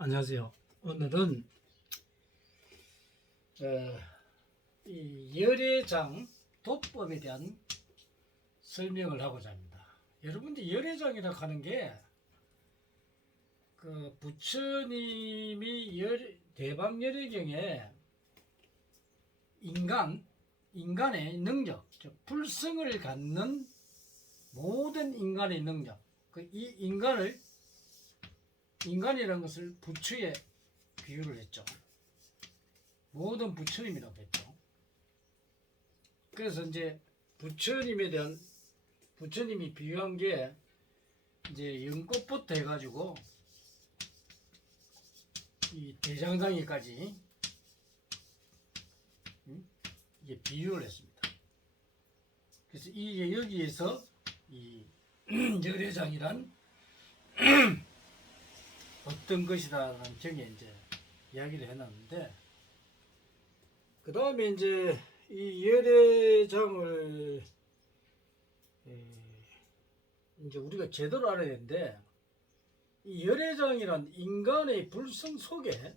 안녕하세요. 오늘은 이 열애장 도법에 대한 설명을 하고자 합니다. 여러분들 열애장이라고 하는 게 그 부처님이 대방열애경에 인간의 능력, 즉 불성을 갖는 모든 인간의 능력, 이 인간이라는 것을 부처에 비유를 했죠. 모든 부처님이라고 했죠. 그래서 이제 부처님이 비유한 게 이제 연꽃부터 해가지고 이 대장장이까지 이게 비유를 했습니다. 그래서 이게 여기에서 이 열애장이란 어떤 것이다라는 점에 이제 이야기를 해놨는데, 그 다음에 이제 이 열애장을 이제 우리가 제대로 알아야 되는데, 이 열애장이란 인간의 불성 속에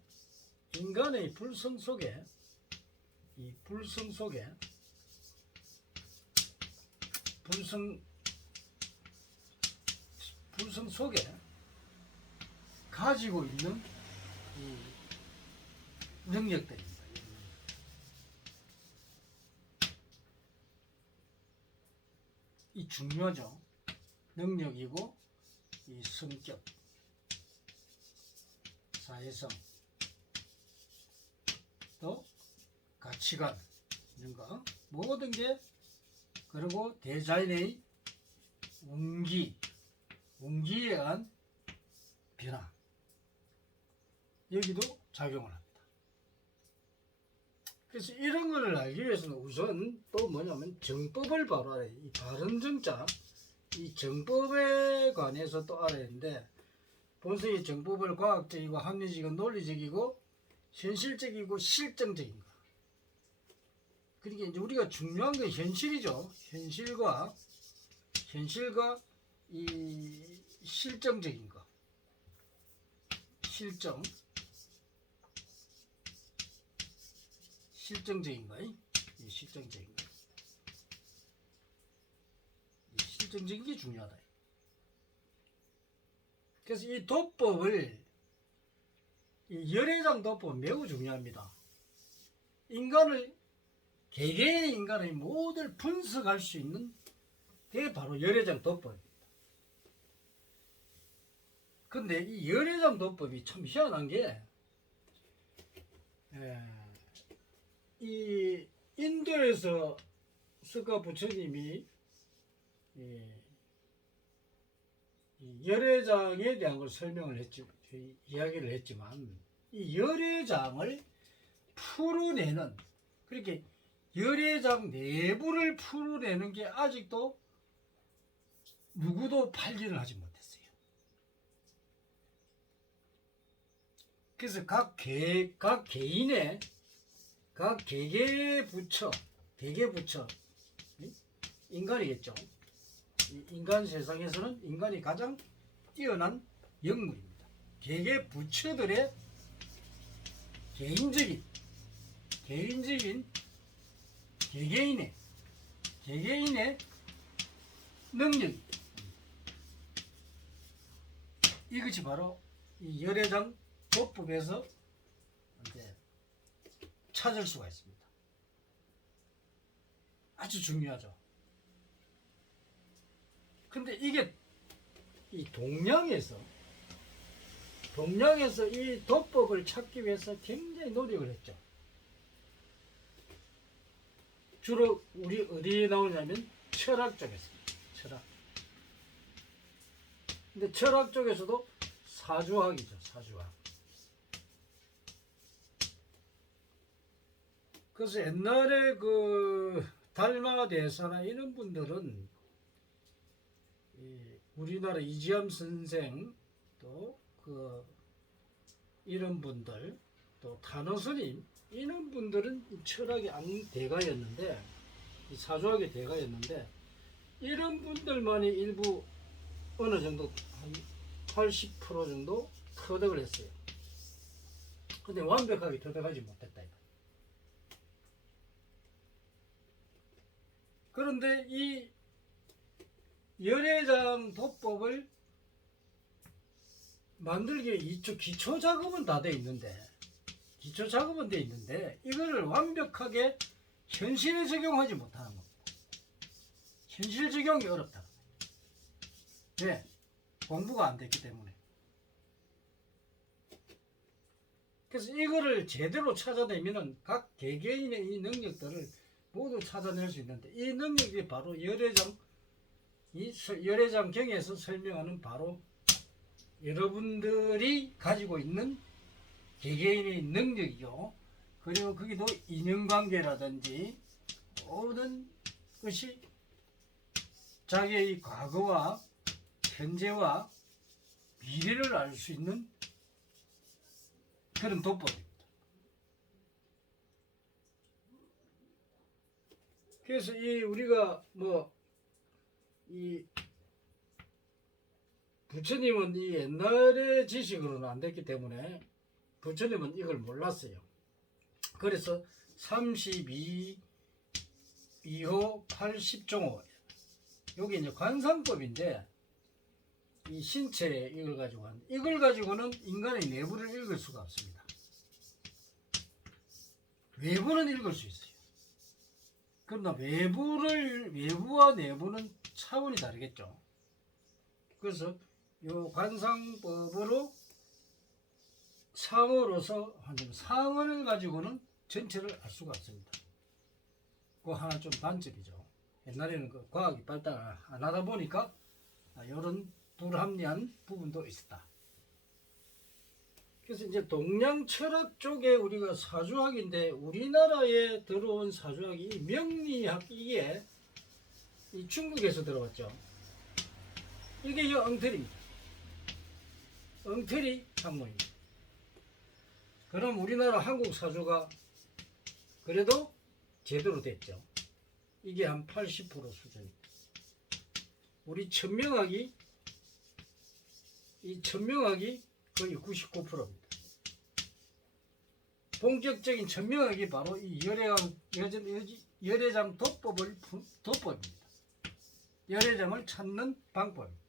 불성 속에 가지고 있는 이 능력들입니다. 이 중요하죠. 능력이고 이 성격, 사회성, 또 가치관 이런 거 모든 게, 그리고 대자연의 운기에 의한 변화, 여기도 작용을 합니다. 그래서 이런 걸 알기 위해서는 우선 또 뭐냐면 정법을 바로 알아야 돼요. 이 바른정자, 이 정법에 관해서 또 알아야 되는데, 본성의 정법을 과학적이고 합리적이고 논리적이고 현실적이고 실정적인 거. 그러니까 이제 우리가 중요한 건 현실이죠. 현실과 이 실정적인 거. 실정적인 거. 이 실정적인 게 중요하다. 그래서 이 도법을, 이 열애장 도법은 매우 중요합니다. 개개인의 인간의 모든 분석할 수 있는 게 바로 열애장 도법입니다. 근데 이 열애장 도법이 참 희한한 게, 이 인도에서 스가 부처님이 이 열애장에 대한 걸 이야기를 했지만, 이 열애장을 풀어내는, 그렇게 열애장 내부를 풀어내는 게 아직도 누구도 발견을 하지 못했어요. 그래서 각 개개의 부처, 인간이겠죠. 인간 세상에서는 인간이 가장 뛰어난 영물입니다. 개개 부처들의 개개인의 능력, 이것이 바로 이 열애장 도법에서 이제 찾을 수가 있습니다. 아주 중요하죠. 근데 이게 이 동양에서 이 도법을 찾기 위해서 굉장히 노력을 했죠. 주로 우리 어디에 나오냐면 철학 쪽에서. 근데 철학 쪽에서도 사주학이죠. 그래서 옛날에 그 달마대사나 이런 분들은, 우리나라 이지암 선생, 또 이런 분들, 또 탄호스님, 이런 분들은 철학의 대가였는데, 사주학의 대가였는데, 이런 분들만이 일부 어느 정도 한 80% 정도 터득을 했어요. 근데 완벽하게 도달하지 못했다. 그런데 이 열애장 도법을 만들기 위해 기초 작업은 다 돼 있는데, 이거를 완벽하게 현실에 적용하지 못하는 겁니다. 현실 적용이 어렵다. 왜? 공부가 안 됐기 때문에. 그래서 이거를 제대로 찾아내면은 각 개개인의 이 능력들을 모두 찾아낼 수 있는데, 이 능력이 바로 열애장 경에서 설명하는 바로 여러분들이 가지고 있는 개개인의 능력이요. 그리고 거기도 인연관계라든지 모든 것이 자기의 과거와 현재와 미래를 알 수 있는 그런 도법입니다. 그래서 우리가 이 부처님은 이 옛날의 지식으로는 안 됐기 때문에 부처님은 이걸 몰랐어요. 그래서 32호 80종호 여기 이제 관상법인데, 이 신체 이걸 가지고는 인간의 내부를 읽을 수가 없습니다. 외부는 읽을 수 있어요. 그러나 외부와 내부는 차원이 다르겠죠. 그래서 요 관상법으로 상어로서 상어를 가지고는 전체를 알 수가 없습니다. 그거 하나 좀 단점이죠. 옛날에는 그 과학이 발달 안 하다 보니까 이런 불합리한 부분도 있었다. 그래서 이제 동양 철학 쪽에 우리가 사주학인데, 우리나라에 들어온 사주학이 이 명리학, 이게 이 중국에서 들어왔죠. 이게 이 엉터리입니다. 엉터리 학문입니다. 그럼 우리나라 한국 사주가 그래도 제대로 됐죠. 이게 한 80% 수준입니다. 우리 천명학이 거의 99%입니다. 본격적인 천명학이 바로 이 열애장 도법입니다. 열애장을 찾는 방법입니다.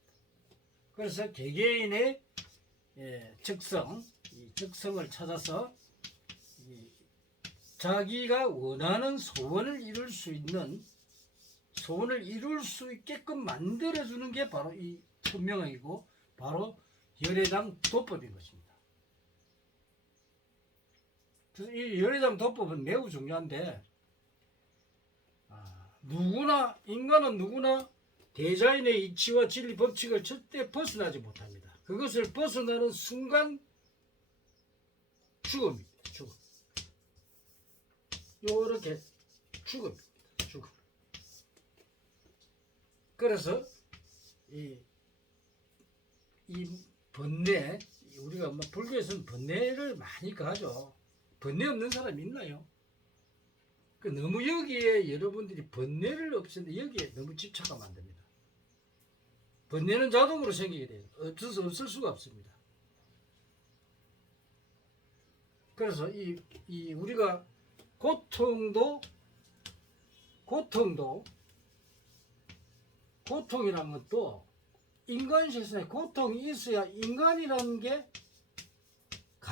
그래서 개개인의 적성을 찾아서 자기가 원하는 소원을 이룰 수 있게끔 만들어주는 게 바로 이 천명학이고, 바로 열애장 도법인 것입니다. 그래서 이 열애장 도법은 매우 중요한데, 인간은 누구나 대자연의 이치와 진리 법칙을 절대 벗어나지 못합니다. 그것을 벗어나는 순간 죽음입니다. 요렇게 죽음입니다. 죽음. 그래서 이 번뇌, 우리가 불교에서는 번뇌를 많이 가죠. 번뇌 없는 사람이 있나요? 너무 여기에 여러분들이 번뇌를 없애는데 여기에 너무 집착하면 안 됩니다. 번뇌는 자동으로 생기게 돼요. 없을 수가 없습니다. 그래서 우리가 고통이라는 것도 인간 세상에 고통이 있어야 인간이라는 게